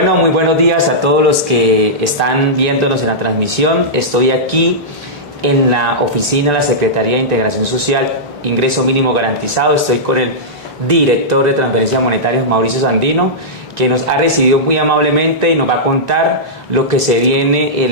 Bueno, muy buenos días a todos los que están viéndonos en la transmisión. Estoy aquí en la oficina de la Secretaría de Integración Social, Ingreso Mínimo Garantizado. Estoy con el director de Transferencias Monetarias, Mauricio Sandino, que nos ha recibido muy amablemente y nos va a contar lo que se viene,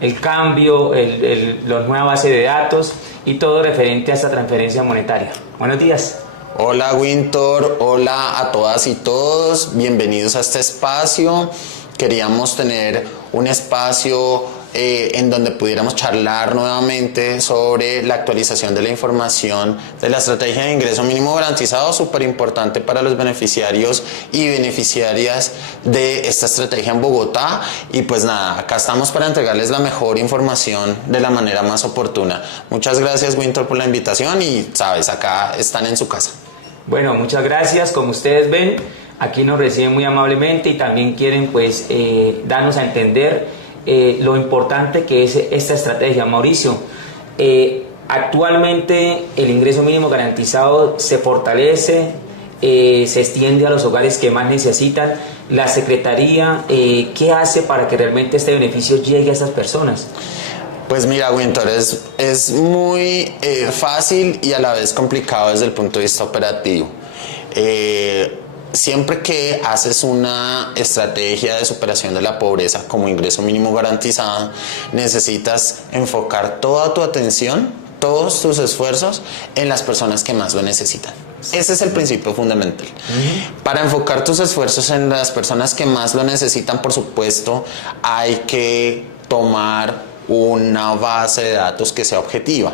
el cambio, la nueva base de datos y todo referente a esta transferencia monetaria. Buenos días. Hola Winter, hola a todas y todos, bienvenidos a este espacio. Queríamos tener un espacio en donde pudiéramos charlar nuevamente sobre la actualización de la información de la estrategia de ingreso mínimo garantizado, súper importante para los beneficiarios y beneficiarias de esta estrategia en Bogotá. Y pues nada, acá estamos para entregarles la mejor información de la manera más oportuna. Muchas gracias Winter por la invitación y sabes, acá están en su casa. Bueno, muchas gracias. Como ustedes ven, aquí nos reciben muy amablemente y también quieren pues darnos a entender lo importante que es esta estrategia. Mauricio, actualmente el ingreso mínimo garantizado se fortalece, se extiende a los hogares que más necesitan. La Secretaría, ¿qué hace para que realmente este beneficio llegue a estas personas? Pues mira, Winter, es muy fácil y a la vez complicado desde el punto de vista operativo. Siempre que haces una estrategia de superación de la pobreza como ingreso mínimo garantizado, necesitas enfocar toda tu atención, todos tus esfuerzos en las personas que más lo necesitan. Ese es el principio fundamental. Para enfocar tus esfuerzos en las personas que más lo necesitan, por supuesto, hay que tomar una base de datos que sea objetiva,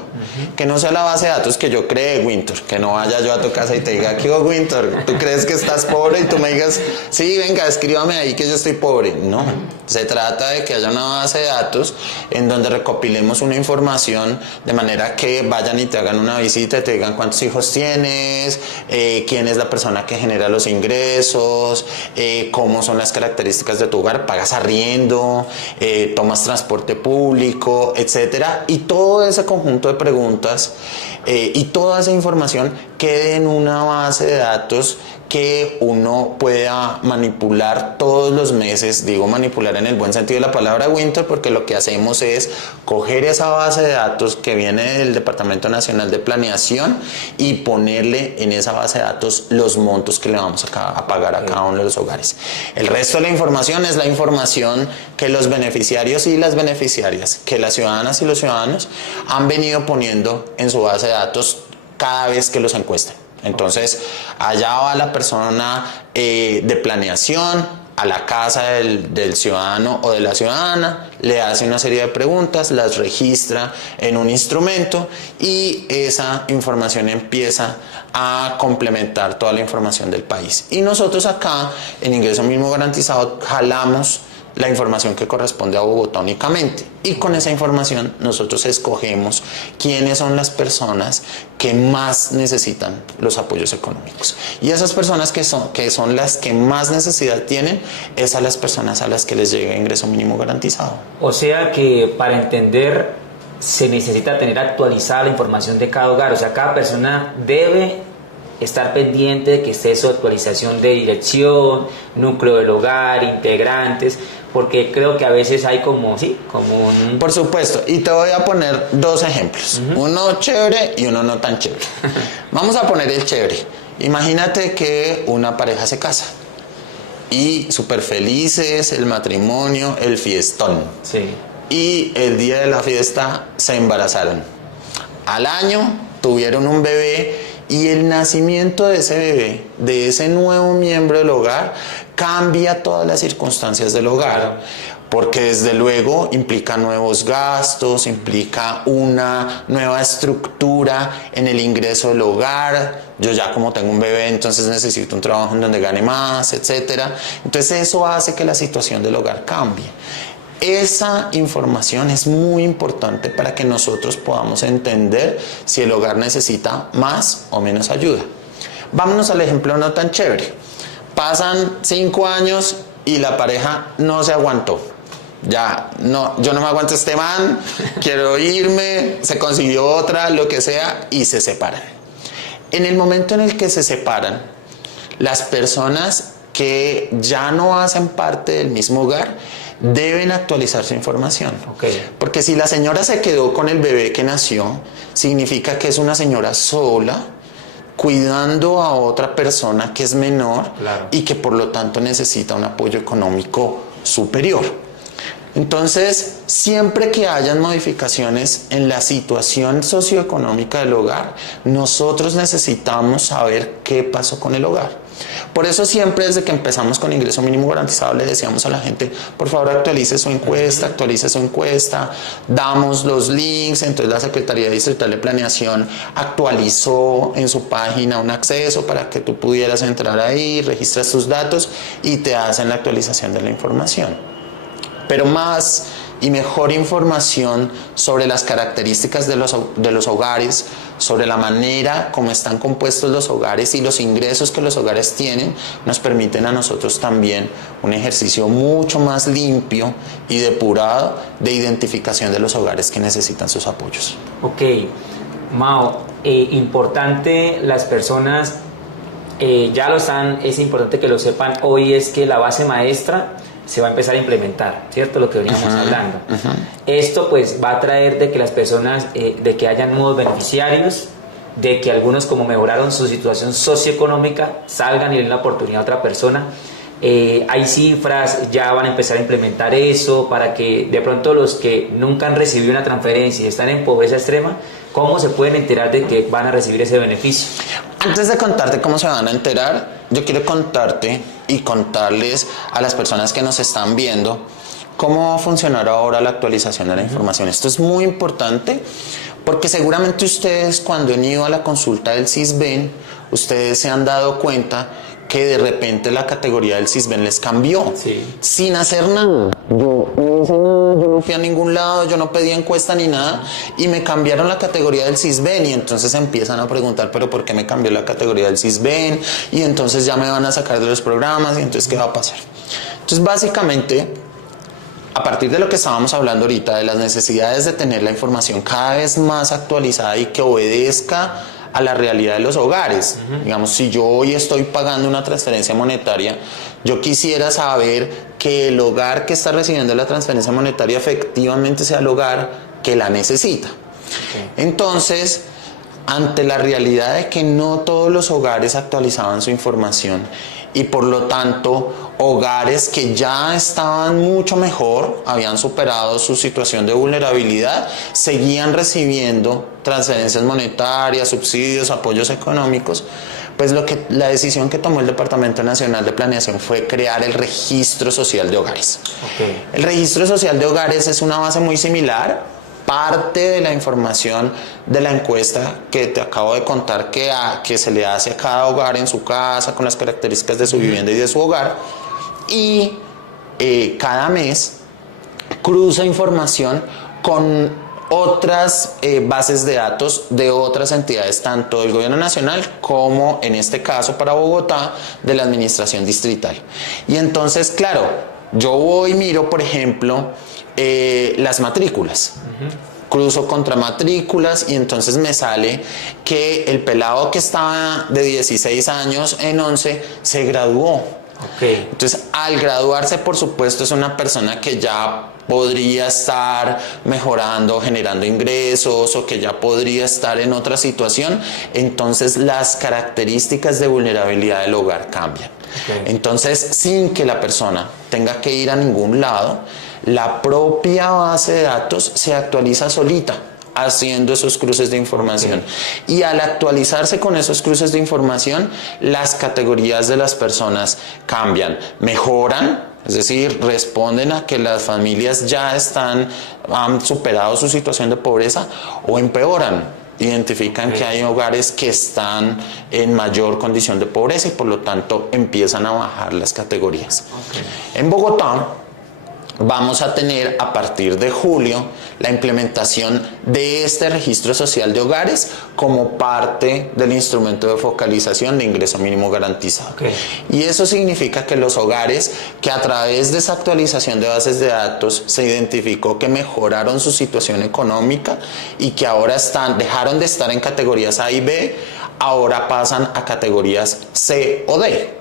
que no sea la base de datos que yo cree, Winter, que no vaya yo a tu casa y te diga, ¿qué Winter? ¿Tú crees que estás pobre? Y tú me digas, sí, venga, escríbame ahí que yo estoy pobre. No, se trata de que haya una base de datos en donde recopilemos una información de manera que vayan y te hagan una visita y te digan cuántos hijos tienes, quién es la persona que genera los ingresos, cómo son las características de tu hogar, pagas arriendo, tomas transporte público, etcétera, y todo ese conjunto de preguntas y toda esa información quede en una base de datos que uno pueda manipular todos los meses. Digo manipular en el buen sentido de la palabra, Winter, porque lo que hacemos es coger esa base de datos que viene del Departamento Nacional de Planeación y ponerle en esa base de datos los montos que le vamos a pagar a cada uno de los hogares. El resto de la información es la información que los beneficiarios y las beneficiarias, que las ciudadanas y los ciudadanos han venido poniendo en su base de datos cada vez que los encuestan. Entonces, allá va la persona de planeación a la casa del ciudadano o de la ciudadana, le hace una serie de preguntas, las registra en un instrumento y esa información empieza a complementar toda la información del país. Y nosotros acá, en Ingreso Mínimo Garantizado, jalamos la información que corresponde a Bogotá únicamente, y con esa información nosotros escogemos quiénes son las personas que más necesitan los apoyos económicos, y esas personas que son las que más necesidad tienen es a las personas a las que les llega ingreso mínimo garantizado. O sea que para entender se necesita tener actualizada la información de cada hogar, o sea, cada persona debe estar pendiente de que esté su actualización de dirección, núcleo del hogar, integrantes, porque creo que a veces hay como un... Por supuesto, y te voy a poner dos ejemplos, uno chévere y uno no tan chévere. Vamos a poner el chévere. Imagínate que una pareja se casa y súper felices, el matrimonio, el fiestón. Sí. Y el día de la fiesta se embarazaron. Al año tuvieron un bebé y el nacimiento de ese bebé, de ese nuevo miembro del hogar, cambia todas las circunstancias del hogar. Porque desde luego implica nuevos gastos, implica una nueva estructura en el ingreso del hogar. Yo ya como tengo un bebé, entonces necesito un trabajo en donde gane más, etcétera. Entonces eso hace que la situación del hogar cambie. Esa información es muy importante para que nosotros podamos entender si el hogar necesita más o menos ayuda. Vámonos al ejemplo no tan chévere. Pasan 5 años y la pareja no se aguantó. Ya, no, yo no me aguanto este man, quiero irme, se consiguió otra, lo que sea, y se separan. En el momento en el que se separan, las personas que ya no hacen parte del mismo hogar deben actualizar su información. Porque si la señora se quedó con el bebé que nació, significa que es una señora sola, cuidando a otra persona que es menor y que por lo tanto necesita un apoyo económico superior. Entonces, siempre que hayan modificaciones en la situación socioeconómica del hogar, nosotros necesitamos saber qué pasó con el hogar. Por eso siempre desde que empezamos con ingreso mínimo garantizado le decíamos a la gente, por favor actualice su encuesta, damos los links. Entonces la Secretaría Distrital de Planeación actualizó en su página un acceso para que tú pudieras entrar ahí, registras tus datos y te hacen la actualización de la información. Pero más y mejor información sobre las características de los hogares, sobre la manera como están compuestos los hogares y los ingresos que los hogares tienen, nos permiten a nosotros también un ejercicio mucho más limpio y depurado de identificación de los hogares que necesitan sus apoyos. Ok, Mao, importante las personas, ya lo están, es importante que lo sepan hoy, es que la base maestra se va a empezar a implementar, ¿cierto? Lo que veníamos hablando. Esto pues va a traer de que las personas, de que hayan nuevos beneficiarios, de que algunos como mejoraron su situación socioeconómica, salgan y den la oportunidad a otra persona. Hay cifras, ya van a empezar a implementar eso para que de pronto los que nunca han recibido una transferencia y están en pobreza extrema, ¿cómo se pueden enterar de que van a recibir ese beneficio? Antes de contarte cómo se van a enterar, yo quiero contarte y contarles a las personas que nos están viendo cómo va a funcionar ahora la actualización de la información. Esto es muy importante porque seguramente ustedes cuando han ido a la consulta del Sisbén, ustedes se han dado cuenta que de repente la categoría del Sisbén les cambió, sin hacer nada. Yo no hice nada, yo no fui a ningún lado, yo no pedí encuesta ni nada, y me cambiaron la categoría del Sisbén, y entonces empiezan a preguntar, pero ¿por qué me cambió la categoría del Sisbén? Y entonces ya me van a sacar de los programas, y entonces ¿qué va a pasar? Entonces básicamente, a partir de lo que estábamos hablando ahorita, de las necesidades de tener la información cada vez más actualizada y que obedezca a la realidad de los hogares. Digamos, si yo hoy estoy pagando una transferencia monetaria, yo quisiera saber que el hogar que está recibiendo la transferencia monetaria efectivamente sea el hogar que la necesita. Entonces, ante la realidad de que no todos los hogares actualizaban su información y por lo tanto hogares que ya estaban mucho mejor, habían superado su situación de vulnerabilidad, seguían recibiendo transferencias monetarias, subsidios, apoyos económicos, pues la decisión que tomó el Departamento Nacional de Planeación fue crear el Registro Social de Hogares. El Registro Social de Hogares es una base muy similar, parte de la información de la encuesta que te acabo de contar que se le hace a cada hogar en su casa, con las características de su vivienda y de su hogar, y cada mes cruza información con otras bases de datos de otras entidades, tanto del gobierno nacional como, en este caso para Bogotá, de la administración distrital. Y entonces, claro, yo voy y miro, por ejemplo, las matrículas. Cruzo contra matrículas y entonces me sale que el pelado que estaba de 16 años en 11 se graduó. Entonces, al graduarse, por supuesto, es una persona que ya podría estar mejorando, generando ingresos, o que ya podría estar en otra situación. Entonces las características de vulnerabilidad del hogar cambian. Entonces, sin que la persona tenga que ir a ningún lado, la propia base de datos se actualiza solita, haciendo esos cruces de información. Y al actualizarse con esos cruces de información, las categorías de las personas cambian, mejoran, es decir, responden a que las familias ya han superado su situación de pobreza, o empeoran. Identifican que hay hogares que están en mayor condición de pobreza y por lo tanto empiezan a bajar las categorías. En Bogotá vamos a tener a partir de julio la implementación de este registro social de hogares como parte del instrumento de focalización de ingreso mínimo garantizado. Y eso significa que los hogares que a través de esa actualización de bases de datos se identificó que mejoraron su situación económica y que ahora dejaron de estar en categorías A y B, ahora pasan a categorías C o D.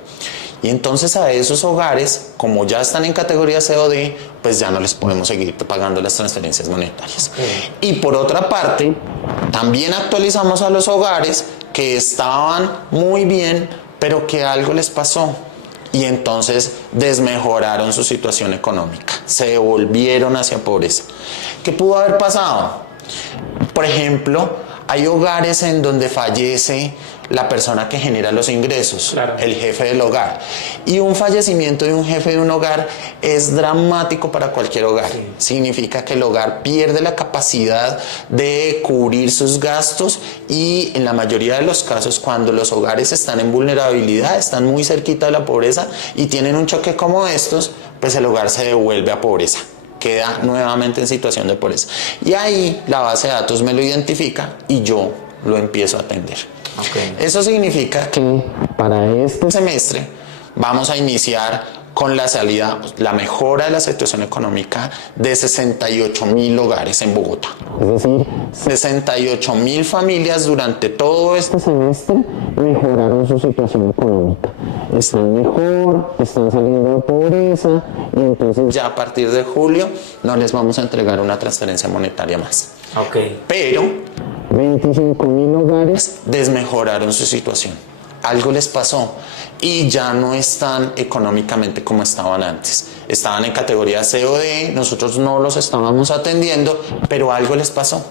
Y entonces a esos hogares, como ya están en categoría C o D, pues ya no les podemos seguir pagando las transferencias monetarias. Y por otra parte, también actualizamos a los hogares que estaban muy bien, pero que algo les pasó. Y entonces desmejoraron su situación económica, se volvieron hacia pobreza. ¿Qué pudo haber pasado? Por ejemplo, hay hogares en donde fallece la persona que genera los ingresos, claro, el jefe del hogar. Y un fallecimiento de un jefe de un hogar es dramático para cualquier hogar. Sí. Significa que el hogar pierde la capacidad de cubrir sus gastos y en la mayoría de los casos, cuando los hogares están en vulnerabilidad, están muy cerquita de la pobreza y tienen un choque como estos, pues el hogar se devuelve a pobreza, queda nuevamente en situación de pobreza. Y ahí la base de datos me lo identifica y yo lo empiezo a atender. Okay. Eso significa que para este semestre vamos a iniciar con la salida, la mejora de la situación económica de 68,000 hogares en Bogotá. Es decir, 68,000 familias durante todo este semestre mejoraron su situación económica. Están mejor, están saliendo de pobreza y entonces ya a partir de julio no les vamos a entregar una transferencia monetaria más. Okay. Pero 25,000 hogares desmejoraron su situación. Algo les pasó y ya no están económicamente como estaban antes. Estaban en categoría C o D, nosotros no los estábamos atendiendo, pero algo les pasó.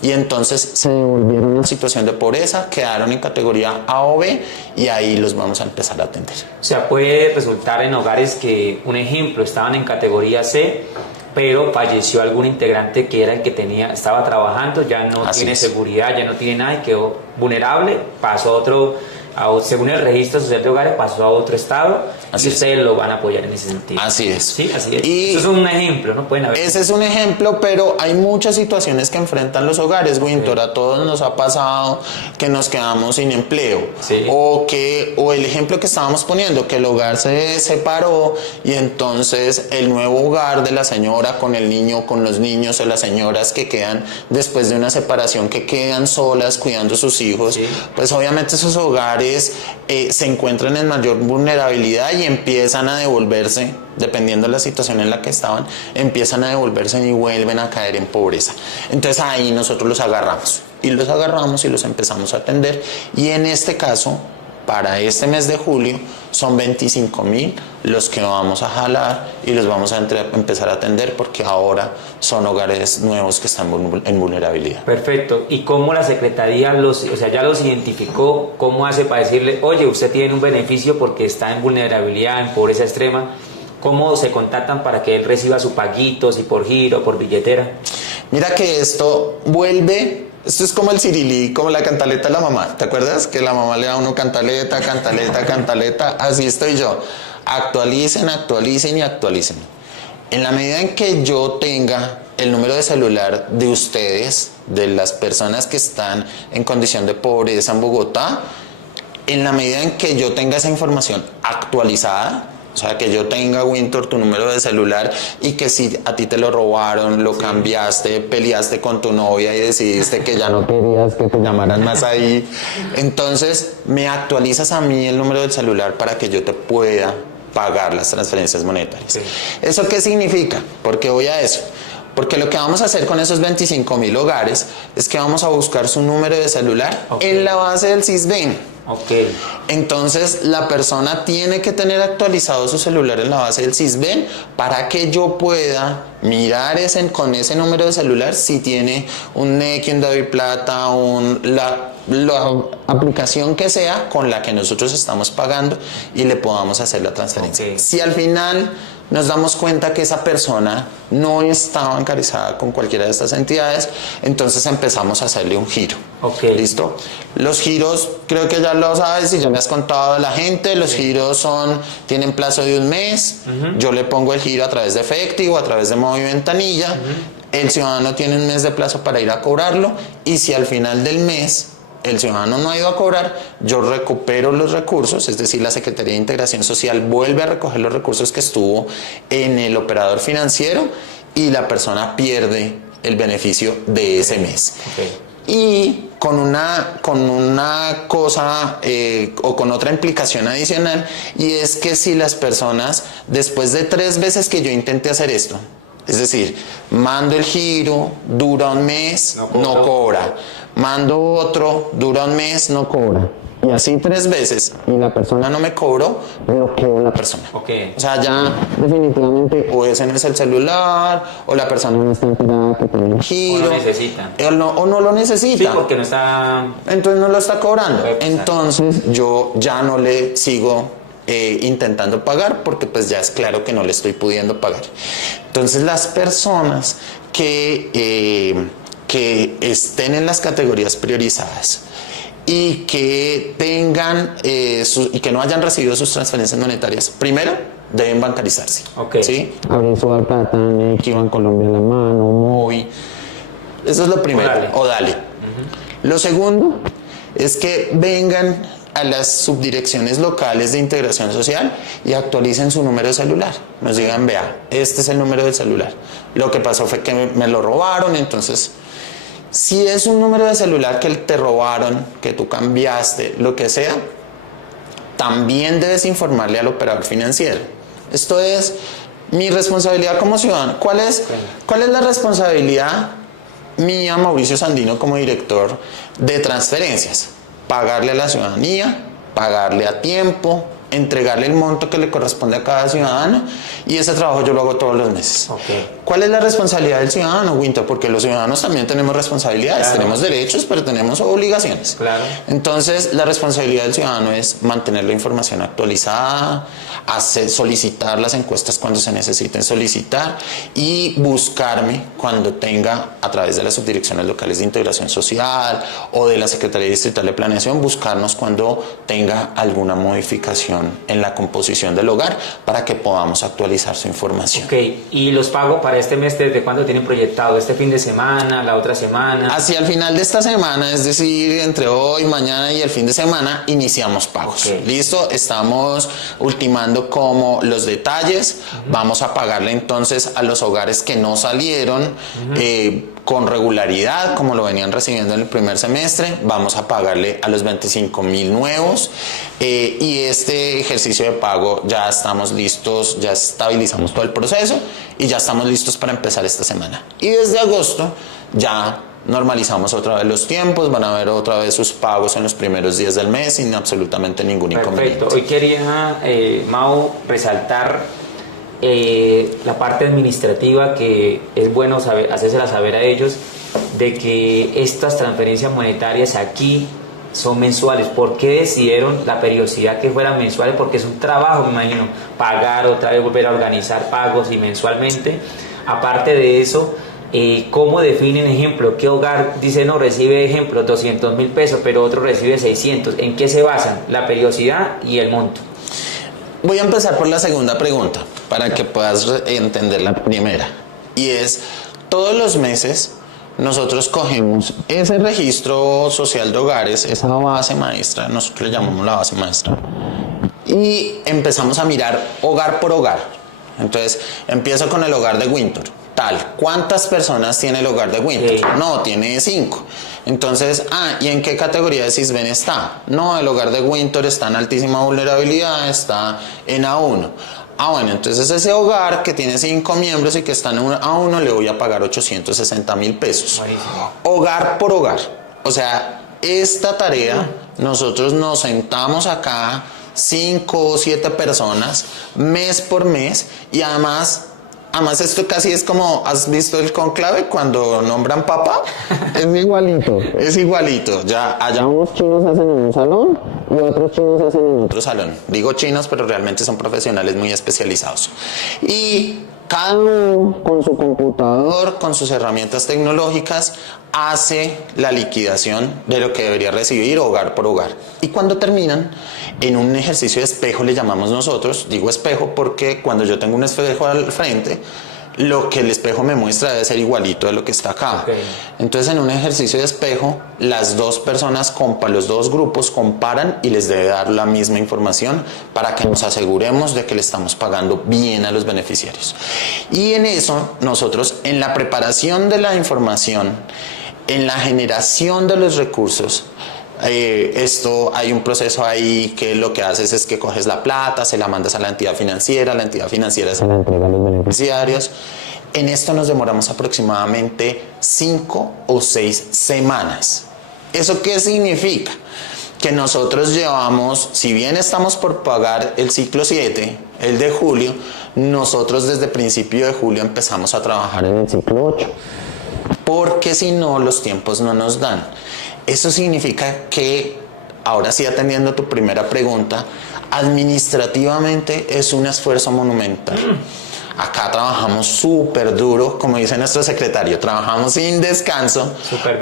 Y entonces se devolvieron a una situación de pobreza, quedaron en categoría A o B y ahí los vamos a empezar a atender. O sea, puede resultar en hogares que, un ejemplo, estaban en categoría C, pero falleció algún integrante que era el que estaba trabajando, ya no tiene seguridad, ya no tiene nada y quedó vulnerable, pasó a otro, según el registro social de hogares, pasó a otro estado y ustedes lo van a apoyar en ese sentido. Así es. Sí, así es. Y eso es un ejemplo, ¿no? Pueden haber. Ese es un ejemplo, pero hay muchas situaciones que enfrentan los hogares, Winter. A todos nos ha pasado que nos quedamos sin empleo. Sí. O el ejemplo que estábamos poniendo, que el hogar se separó y entonces el nuevo hogar de la señora con el niño, con los niños o las señoras que quedan después de una separación, que quedan solas cuidando a sus hijos, sí, pues obviamente esos hogares se encuentran en mayor vulnerabilidad y empiezan a devolverse, dependiendo de la situación en la que estaban, empiezan a devolverse y vuelven a caer en pobreza. Entonces ahí nosotros los agarramos y los empezamos a atender, y en este caso, para este mes de julio, son 25,000 los que vamos a jalar y los vamos a empezar a atender, porque ahora son hogares nuevos que están en vulnerabilidad. Perfecto. ¿Y cómo la Secretaría ya los identificó? ¿Cómo hace para decirle, oye, usted tiene un beneficio porque está en vulnerabilidad, en pobreza extrema? ¿Cómo se contactan para que él reciba su paguito, si por giro, por billetera? Mira que esto es como el cirilí, como la cantaleta de la mamá. ¿Te acuerdas? Que la mamá le da a uno cantaleta, cantaleta, cantaleta. Así estoy yo. Actualicen, actualicen y actualicen. En la medida en que yo tenga el número de celular de ustedes, de las personas que están en condición de pobreza en Bogotá, en la medida en que yo tenga esa información actualizada, o sea, que yo tenga, Winter, tu número de celular, y que si a ti te lo robaron, lo cambiaste, peleaste con tu novia y decidiste que ya no querías que te llamaran más ahí, entonces me actualizas a mí el número del celular para que yo te pueda pagar las transferencias monetarias. Sí. ¿Eso qué significa? ¿Por qué voy a eso? Porque lo que vamos a hacer con esos 25,000 hogares es que vamos a buscar su número de celular en la base del SISBEN. Okay. Entonces la persona tiene que tener actualizado su celular en la base del SISBEN para que yo pueda mirar con ese número de celular si tiene un NEC, un DaviPlata, la aplicación que sea con la que nosotros estamos pagando, y le podamos hacer la transferencia. Okay. Si al final nos damos cuenta que esa persona no está bancarizada con cualquiera de estas entidades, entonces empezamos a hacerle un giro. Okay. ¿Listo? Los giros, creo que ya lo sabes y ya me has contado a la gente, los giros tienen plazo de un mes. Yo le pongo el giro a través de efectivo, a través de móvil ventanilla. El ciudadano tiene un mes de plazo para ir a cobrarlo, y si al final del mes el ciudadano no ha ido a cobrar, yo recupero los recursos, es decir, la Secretaría de Integración Social vuelve a recoger los recursos que estuvo en el operador financiero y la persona pierde el beneficio de ese mes. Okay. y con una cosa o con otra implicación adicional, y es que si las personas, después de 3 veces que yo intenté hacer esto, es decir, mando el giro, dura un mes, no cobra. Mando otro, dura un mes, no cobra. Y así 3 veces y la persona no me cobró, bloqueo la persona. Okay. O sea, ya definitivamente o ese no es el celular, o la persona no está enterada que tiene un giro. O lo necesita. O no lo necesita. Sí, porque no está... Entonces no lo está cobrando. Entonces yo ya no le sigo intentando pagar, porque pues ya es claro que no le estoy pudiendo pagar. Entonces las personas que estén en las categorías priorizadas y que tengan y que no hayan recibido sus transferencias monetarias, primero deben bancarizarse. Okay. ¿Sí? Abrir su Plata, Nequi, Bancolombia a la mano, Movi. Eso es lo primero. O Dale. Lo segundo es que vengan a las subdirecciones locales de integración social y actualicen su número de celular. Nos digan, vea, este es el número del celular. Lo que pasó fue que me lo robaron, entonces... Si es un número de celular que te robaron, que tú cambiaste, lo que sea, también debes informarle al operador financiero. Esto es mi responsabilidad como ciudadano. ¿Cuál es la responsabilidad mía, Mauricio Sandino, como director de transferencias? Pagarle a la ciudadanía, pagarle a tiempo, entregarle el monto que le corresponde a cada ciudadano, y ese trabajo yo lo hago todos los meses. Okay. ¿Cuál es la responsabilidad del ciudadano, Winter? Porque los ciudadanos también tenemos responsabilidades, claro. Tenemos derechos, pero tenemos obligaciones. Claro. Entonces, la responsabilidad del ciudadano es mantener la información actualizada, solicitar las encuestas cuando se necesiten solicitar y buscarme cuando tenga, a través de las subdirecciones locales de integración social o de la Secretaría Distrital de Planeación, buscarnos cuando tenga alguna modificación en la composición del hogar para que podamos actualizar su información. Ok, ¿y los pagos para este mes desde cuándo tienen proyectado? ¿Este fin de semana, la otra semana? Hacia el final de esta semana, es decir, entre hoy, mañana y el fin de semana, iniciamos pagos. Okay. ¿Listo? Estamos ultimando como los detalles. Vamos a pagarle entonces a los hogares que no salieron con regularidad, como lo venían recibiendo en el primer semestre. Vamos a pagarle a los 25,000 nuevos, y este ejercicio de pago ya estamos listos, ya estabilizamos todo el proceso y ya estamos listos para empezar esta semana. Y desde agosto ya normalizamos otra vez los tiempos, van a ver otra vez sus pagos en los primeros días del mes sin absolutamente ningún inconveniente. Perfecto. Hoy quería, Mau, resaltar la parte administrativa, que es bueno hacérsela saber a ellos, de que estas transferencias monetarias aquí son mensuales. ¿Por qué decidieron la periodicidad que fueran mensuales? Porque es un trabajo, me imagino, pagar otra vez, volver a organizar pagos y mensualmente. Aparte de eso, ¿cómo definen, ejemplo, qué hogar dice no recibe, ejemplo, 200,000 pesos, pero otro recibe 600? ¿En qué se basan la periodicidad y el monto? Voy a empezar por la segunda pregunta para que puedas entender la primera, y es: todos los meses nosotros cogemos ese registro social de hogares, esa base maestra, nosotros le llamamos la base maestra, y empezamos a mirar hogar por hogar. Entonces empiezo con el hogar de Winter. ¿Cuántas personas tiene el hogar de Winter? Sí. No, tiene 5. Entonces, ¿y en qué categoría de Sisbén está? No, el hogar de Winter está en altísima vulnerabilidad, está en A1. Bueno, entonces ese hogar que tiene 5 miembros y que está en A1 le voy a pagar 860,000 pesos. Buenísimo. Hogar por hogar. O sea, esta tarea, nosotros nos sentamos acá 5 o 7 personas mes por mes, y además esto casi es como, ¿has visto el conclave cuando nombran papa? Es igualito. Ya allá unos chinos hacen en un salón y otros chinos hacen en otro salón. Digo chinos, pero realmente son profesionales muy especializados. Y cada uno con su computador, con sus herramientas tecnológicas, hace la liquidación de lo que debería recibir hogar por hogar. Y cuando terminan, en un ejercicio de espejo le llamamos nosotros, digo espejo porque cuando yo tengo un espejo al frente, lo que el espejo me muestra debe ser igualito de lo que está acá. Okay. Entonces, en un ejercicio de espejo, las dos personas, los dos grupos comparan y les debe dar la misma información para que nos aseguremos de que le estamos pagando bien a los beneficiarios. Y en eso, nosotros, en la preparación de la información, en la generación de los recursos, esto hay un proceso ahí que lo que haces es que coges la plata, se la mandas a la entidad financiera se la entrega a los beneficiarios. En esto nos demoramos aproximadamente 5 o 6 semanas. ¿Eso qué significa? Que nosotros llevamos, si bien estamos por pagar el ciclo 7, el de julio, nosotros desde principio de julio empezamos a trabajar en el ciclo 8, porque si no los tiempos no nos dan. Eso significa que, ahora sí atendiendo tu primera pregunta, administrativamente es un esfuerzo monumental. Acá trabajamos súper duro, como dice nuestro secretario, trabajamos sin descanso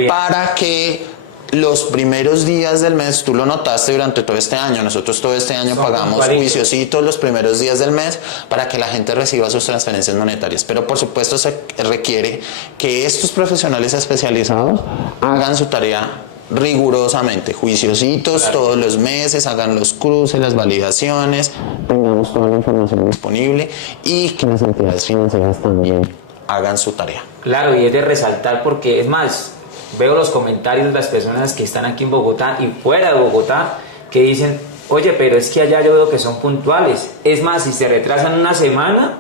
para que los primeros días del mes, tú lo notaste durante todo este año, nosotros todo este año pagamos juiciositos los primeros días del mes para que la gente reciba sus transferencias monetarias, pero por supuesto se requiere que estos profesionales especializados hagan su tarea rigurosamente, juiciositos todos los meses, hagan los cruces, las validaciones, tengamos toda la información disponible y que las entidades financieras también hagan su tarea. Claro, y es de resaltar porque es más, veo los comentarios de las personas que están aquí en Bogotá y fuera de Bogotá que dicen, oye, pero es que allá yo veo que son puntuales. Es más, si se retrasan una semana...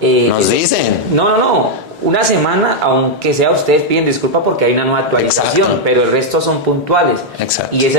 nos dicen. No, una semana, aunque sea ustedes piden disculpa porque hay una nueva actualización. Exacto. Pero el resto son puntuales. Exacto. Y eso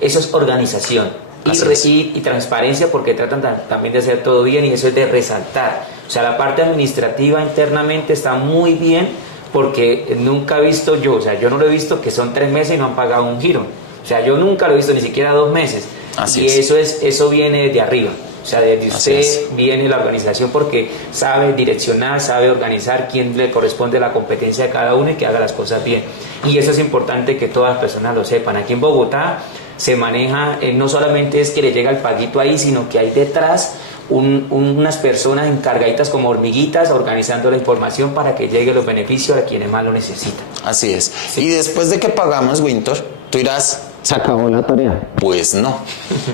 es organización y transparencia, porque tratan también de hacer todo bien, y eso es de resaltar. O sea, la parte administrativa internamente está muy bien, porque nunca he visto yo, o sea, yo no lo he visto que son 3 meses y no han pagado un giro. O sea, yo nunca lo he visto, ni siquiera 2 meses. Así y es. Eso viene de arriba. O sea, desde usted viene la organización, porque sabe direccionar, sabe organizar quién le corresponde la competencia de cada uno y que haga las cosas bien. Y eso es importante que todas las personas lo sepan. Aquí en Bogotá se maneja, no solamente es que le llega el paguito ahí, sino que hay detrás unas personas encargaditas como hormiguitas organizando la información para que lleguen los beneficios a quienes más lo necesitan. Así es. Sí. Y después de que pagamos, Winter, tú dirás, ¿se acabó la tarea? Pues no.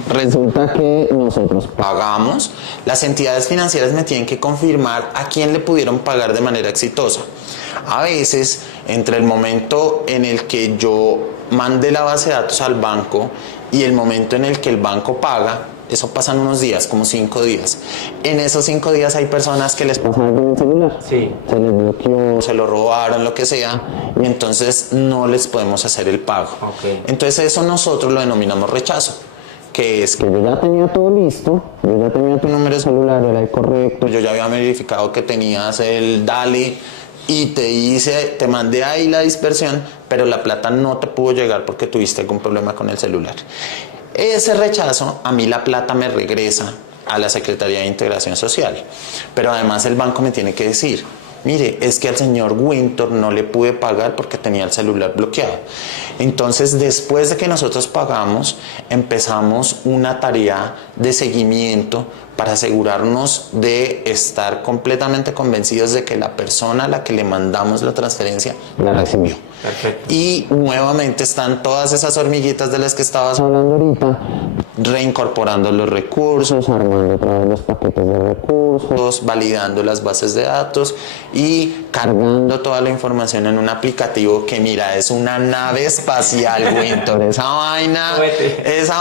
Resulta que nosotros pagamos, las entidades financieras me tienen que confirmar a quién le pudieron pagar de manera exitosa. A veces, entre el momento en el que yo mande la base de datos al banco y el momento en el que el banco paga, eso pasan unos días, como 5 días. En esos 5 días hay personas que les pasa algo en el celular. Sí. Se les bloqueó, se lo robaron, lo que sea, y entonces no les podemos hacer el pago. Okay. Entonces eso nosotros lo denominamos rechazo, que es que yo ya tenía todo listo, yo ya tenía tu número de celular, era el correcto, yo ya había verificado que tenías el DALI y te mandé ahí la dispersión, pero la plata no te pudo llegar porque tuviste algún problema con el celular. Ese rechazo, a mí la plata me regresa a la Secretaría de Integración Social, pero además el banco me tiene que decir, mire, es que al señor Winter no le pude pagar porque tenía el celular bloqueado. Entonces, después de que nosotros pagamos, empezamos una tarea de seguimiento para asegurarnos de estar completamente convencidos de que la persona a la que le mandamos la transferencia la recibió. Perfecto. Y nuevamente están todas esas hormiguitas de las que estabas hablando ahorita, reincorporando los recursos, armando otra vez los paquetes de recursos, validando las bases de datos y cargando toda la información en un aplicativo que, mira, es una nave espacial, Winter. Esa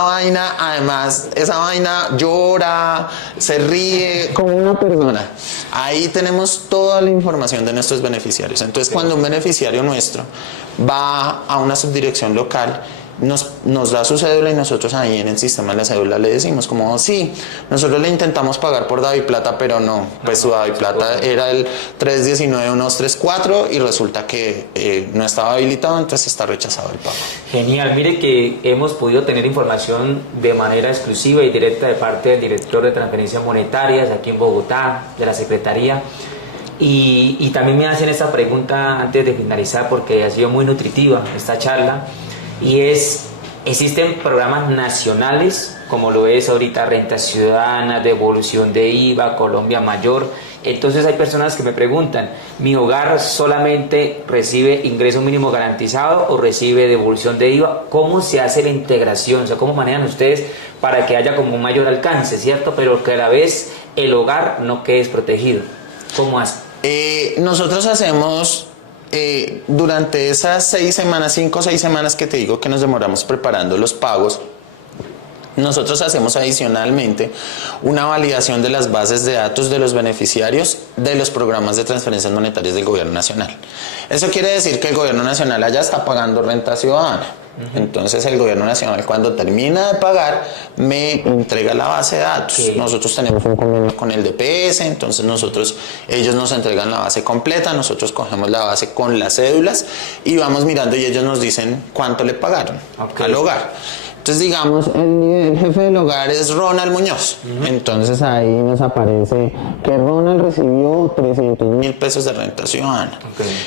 vaina, además, esa vaina llora, se ríe como una persona. Ahí tenemos toda la información de nuestros beneficiarios. Entonces, cuando un beneficiario nuestro va a una subdirección local, nos da su cédula y nosotros ahí en el sistema de la cédula le decimos como, sí, nosotros le intentamos pagar por Daviplata, pero no, pues su Daviplata era el 319-1234 y resulta que no estaba habilitado, entonces está rechazado el pago. Genial, mire que hemos podido tener información de manera exclusiva y directa de parte del director de transferencias monetarias aquí en Bogotá, de la Secretaría. Y también me hacen esta pregunta antes de finalizar, porque ha sido muy nutritiva esta charla, y existen programas nacionales como lo es ahorita Renta Ciudadana, devolución de IVA, Colombia Mayor. Entonces hay personas que me preguntan, ¿mi hogar solamente recibe ingreso mínimo garantizado o recibe devolución de IVA? ¿Cómo se hace la integración? O sea, ¿cómo manejan ustedes para que haya como un mayor alcance, cierto? Pero que a la vez el hogar no quede desprotegido. ¿Cómo hacen? Nosotros hacemos durante esas 6 semanas, 5 o 6 semanas que te digo que nos demoramos preparando los pagos, nosotros hacemos adicionalmente una validación de las bases de datos de los beneficiarios de los programas de transferencias monetarias del Gobierno Nacional. Eso quiere decir que el Gobierno Nacional allá está pagando renta ciudadana. Entonces el Gobierno Nacional, cuando termina de pagar, me entrega la base de datos. Sí. Nosotros tenemos un convenio con el DPS, entonces ellos nos entregan la base completa, nosotros cogemos la base con las cédulas y vamos mirando y ellos nos dicen cuánto le pagaron al hogar. Entonces, digamos, el jefe del hogar es Ronald Muñoz. Entonces ahí nos aparece que Ronald recibió 300.000 pesos de renta ciudadana.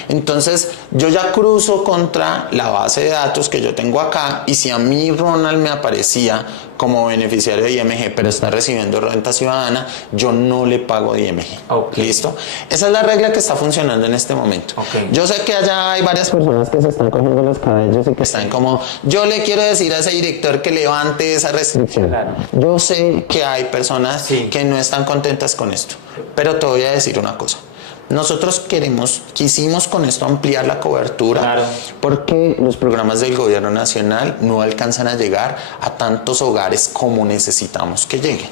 Entonces yo ya cruzo contra la base de datos que yo tengo acá, y si a mí Ronald me aparecía como beneficiario de IMG pero está recibiendo renta ciudadana, yo no le pago de IMG. ¿Listo? Esa es la regla que está funcionando en este momento. Yo sé que allá hay varias personas que se están cogiendo los cabellos y que están como, yo le quiero decir a ese director que levante esa restricción. Yo sé que hay personas que no están contentas con esto, pero te voy a decir una cosa. Nosotros quisimos con esto ampliar la cobertura, porque los programas del Gobierno Nacional no alcanzan a llegar a tantos hogares como necesitamos que lleguen.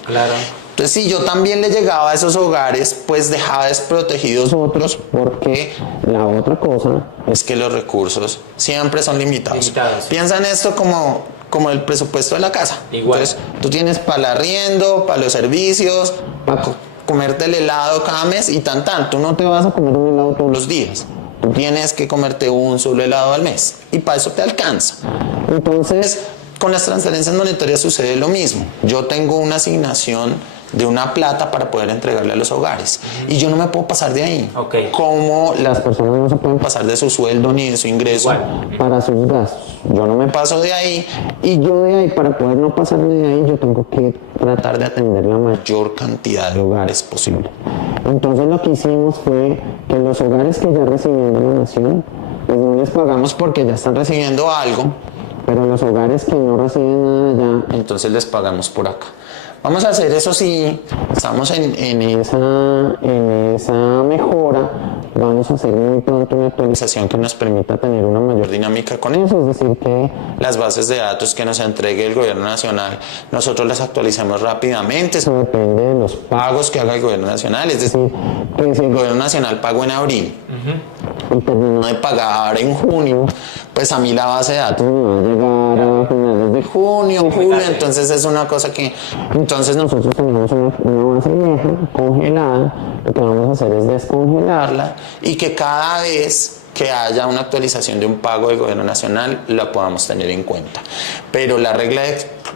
Entonces, si yo también le llegaba a esos hogares, pues dejaba desprotegidos otros, porque la otra cosa es que los recursos siempre son limitados. Piensa en esto como el presupuesto de la casa. Entonces, tú tienes para el arriendo, para los servicios, para comerte el helado cada mes y tú no te vas a comer un helado todos los días. Tú tienes que comerte un solo helado al mes y para eso te alcanza. Entonces, con las transferencias monetarias sucede lo mismo. Yo tengo una asignación de una plata para poder entregarle a los hogares y yo no me puedo pasar de ahí. Como las personas no se pueden pasar de su sueldo ni de su ingreso para sus gastos. Yo no me paso de ahí, y yo de ahí, para poder no pasarme de ahí, yo tengo que tratar de atender la mayor cantidad de hogares posible. Entonces lo que hicimos fue que los hogares que ya recibían donación, pues no les pagamos porque ya están recibiendo algo, pero los hogares que no reciben nada ya, entonces les pagamos por acá. Vamos a hacer eso, sí, estamos en esa mejora. Vamos a hacer muy pronto una actualización que nos permita tener una mayor dinámica con eso, es decir, que las bases de datos que nos entregue el Gobierno Nacional, nosotros las actualicemos rápidamente. Eso depende de los pagos que haga el Gobierno Nacional, es decir, que si el Gobierno Nacional pagó en abril y terminó de pagar en junio, pues a mí la base de datos me va a llegar a finales de junio, julio, entonces es una cosa que... Entonces nosotros tenemos una base vieja, congelada, lo que vamos a hacer es descongelarla y que cada vez que haya una actualización de un pago del Gobierno Nacional la podamos tener en cuenta. Pero la regla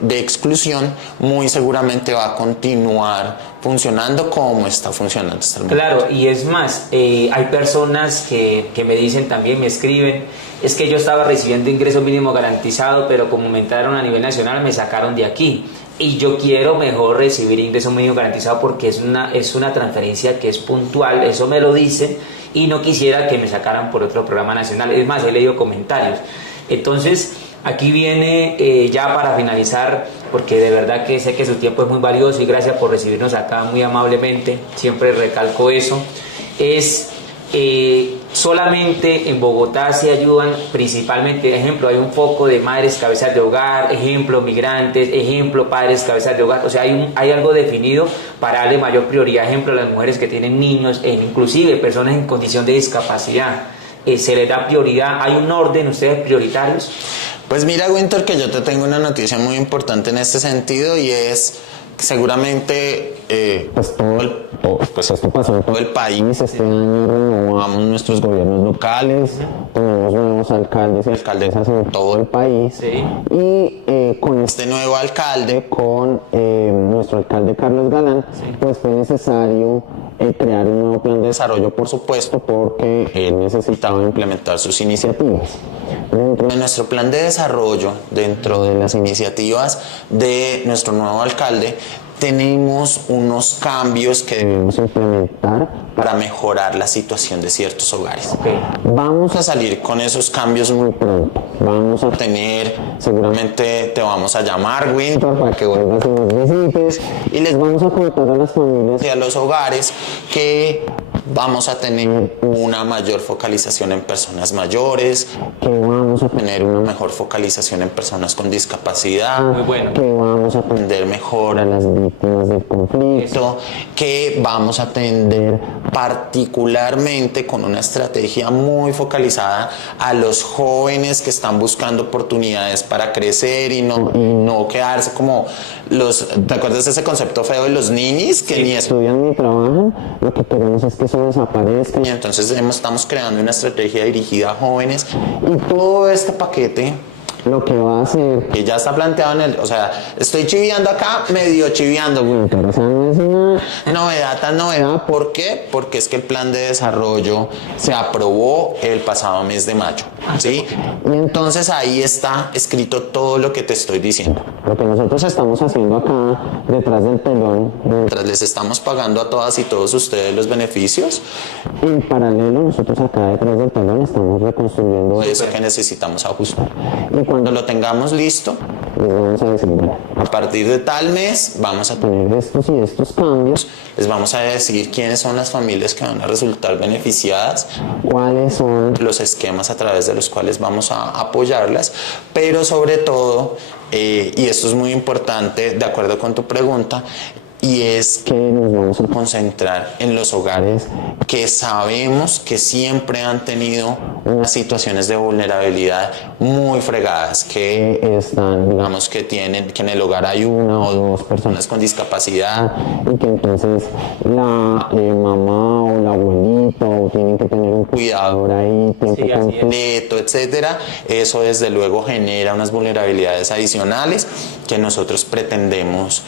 de exclusión muy seguramente va a continuar funcionando como está funcionando hasta el momento. Claro, y es más, hay personas que me dicen también, me escriben, es que yo estaba recibiendo ingreso mínimo garantizado, pero como me entraron a nivel nacional me sacaron de aquí. Y yo quiero mejor recibir ingreso mínimo garantizado porque es una transferencia que es puntual, eso me lo dicen, y no quisiera que me sacaran por otro programa nacional. Es más, he leído comentarios. Entonces, aquí viene ya para finalizar, porque de verdad que sé que su tiempo es muy valioso y gracias por recibirnos acá muy amablemente, siempre recalco eso, es... solamente en Bogotá se ayudan principalmente, ejemplo, hay un foco de madres cabezas de hogar, ejemplo, migrantes, ejemplo, padres cabezas de hogar, o sea, hay algo definido para darle mayor prioridad, ejemplo, a las mujeres que tienen niños, inclusive personas en condición de discapacidad, se les da prioridad, hay un orden, ustedes prioritarios. Pues mira, Winter, que yo te tengo una noticia muy importante en este sentido, y es seguramente pues esto pasó en todo el país. Este año renovamos nuestros gobiernos locales, tenemos nuevos alcaldes y alcaldesas en todo el país, y con este nuevo alcalde, con nuestro alcalde Carlos Galán, pues fue necesario crear un nuevo plan de desarrollo, por supuesto, porque él necesitaba implementar sus iniciativas. Dentro de nuestro plan de desarrollo, dentro de las iniciativas de nuestro nuevo alcalde, tenemos unos cambios que debemos implementar para mejorar la situación de ciertos hogares. Vamos a salir con esos cambios muy pronto. Vamos a tener, seguramente te vamos a llamar, Winter, para que vuelvas y nos visites, y les vamos a contar a las familias y a los hogares que vamos a tener una mayor focalización en personas mayores, que vamos a tener una mejor focalización en personas con discapacidad, muy bueno, que vamos a atender mejor a las víctimas del conflicto, que vamos a atender particularmente con una estrategia muy focalizada a los jóvenes que están buscando oportunidades para crecer y no quedarse como ¿te acuerdas de ese concepto feo de los ninis que ni estudian ni trabajan? Lo que queremos es que eso desaparezca. Y entonces estamos creando una estrategia dirigida a jóvenes y todo este paquete lo que va a hacer, que ya está planteado o sea, estoy chiviando acá, medio chiviando, pero o sea, no es una novedad tan novedad. ¿Por qué? Porque es que el plan de desarrollo se aprobó el pasado mes de mayo, ¿sí? Y entonces ahí está escrito todo lo que te estoy diciendo. Lo que nosotros estamos haciendo acá, detrás del telón, mientras les estamos pagando a todas y todos ustedes los beneficios, en paralelo nosotros acá detrás del telón estamos reconstruyendo eso que necesitamos ajustar. Y cuando lo tengamos listo, les vamos a decir, bueno, a partir de tal mes vamos a tener estos y estos cambios, les vamos a decir quiénes son las familias que van a resultar beneficiadas, cuáles son los esquemas a través de los cuales vamos a apoyarlas, pero sobre todo, y esto es muy importante de acuerdo con tu pregunta, y es que nos vamos a concentrar en los hogares que sabemos que siempre han tenido unas situaciones de vulnerabilidad muy fregadas, que están, digamos, que en el hogar hay una o dos personas con discapacidad y que entonces la mamá o la abuelita o tienen que tener un cuidador ahí, tiempo completo, etcétera. Eso desde luego genera unas vulnerabilidades adicionales que nosotros pretendemos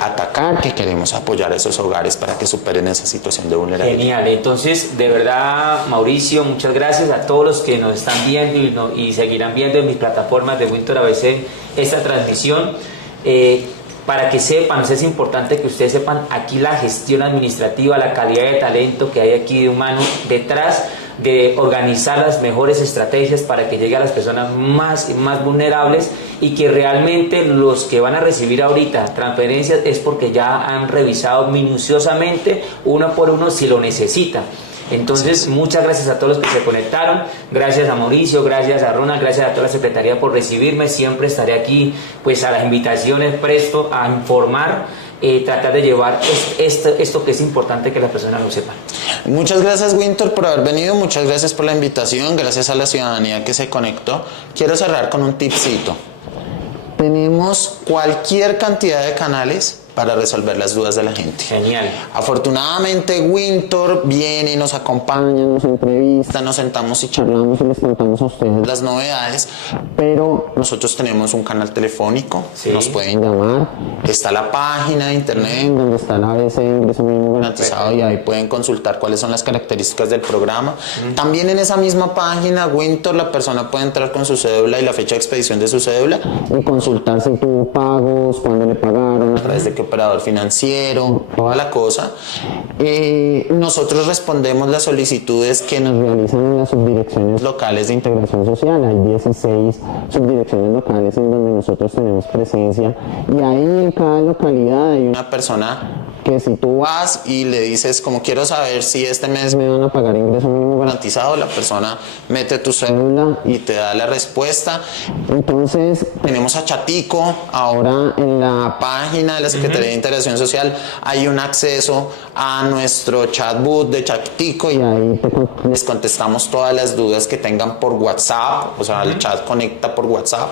atacar, que queremos apoyar a esos hogares para que superen esa situación de vulnerabilidad. Genial, entonces de verdad, Mauricio, muchas gracias a todos los que nos están viendo y seguirán viendo en mis plataformas de Winter ABC esta transmisión. Para que sepan, es importante que ustedes sepan aquí la gestión administrativa, la calidad de talento que hay aquí de humano detrás de organizar las mejores estrategias para que llegue a las personas más vulnerables y que realmente los que van a recibir ahorita transferencias es porque ya han revisado minuciosamente uno por uno si lo necesitan. Entonces, muchas gracias a todos los que se conectaron, gracias a Mauricio, gracias a Ronald, gracias a toda la Secretaría por recibirme, siempre estaré aquí pues a las invitaciones presto a informar, tratar de llevar esto que es importante que las personas lo sepan. Muchas gracias, Winter, por haber venido, muchas gracias por la invitación, gracias a la ciudadanía que se conectó. Quiero cerrar con un tipcito. Tenemos cualquier cantidad de canales para resolver las dudas de la gente. Genial. Afortunadamente Winter viene, nos acompaña, nos entrevista, nos sentamos y charlamos y les contamos a ustedes las novedades, pero nosotros tenemos un canal telefónico, nos pueden llamar, está la página de internet donde está la ABC, ingreso mínimo garantizado, y ahí pueden consultar cuáles son las características del programa. También en esa misma página Winter la persona puede entrar con su cédula y la fecha de expedición de su cédula y consultar si tuvo pagos, cuándo le pagaron, a través de qué operador financiero, toda la cosa. Nosotros respondemos las solicitudes que nos realizan en las subdirecciones locales de integración social. Hay 16 subdirecciones locales en donde nosotros tenemos presencia, y ahí en cada localidad hay una persona que si tú vas y le dices como quiero saber si este mes me van a pagar ingreso mínimo garantizado, la persona mete tu cédula y te da la respuesta. Entonces tenemos a Chatico, ahora en la página de la Secretaría de Integración Social hay un acceso a nuestro chatbot de Chatico y ahí les contestamos todas las dudas que tengan por WhatsApp, o sea el chat conecta por WhatsApp.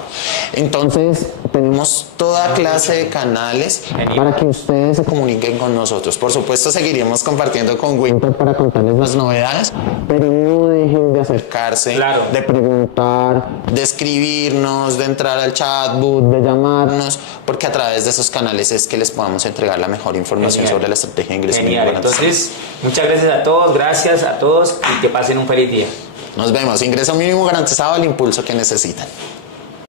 Entonces tenemos toda clase de canales para que ustedes se comuniquen con nosotros. Por supuesto seguiremos compartiendo con Winter para contarles las novedades, pero no dejen de acercarse, de preguntar, de escribirnos, de entrar al chatbot, de llamarnos, porque a través de esos canales es que les podamos entregar la mejor información sobre la estrategia de ingreso mínimo garantizado. Entonces, muchas gracias a todos, gracias a todos y que pasen un feliz día. Nos vemos. Ingreso mínimo garantizado, el impulso que necesitan.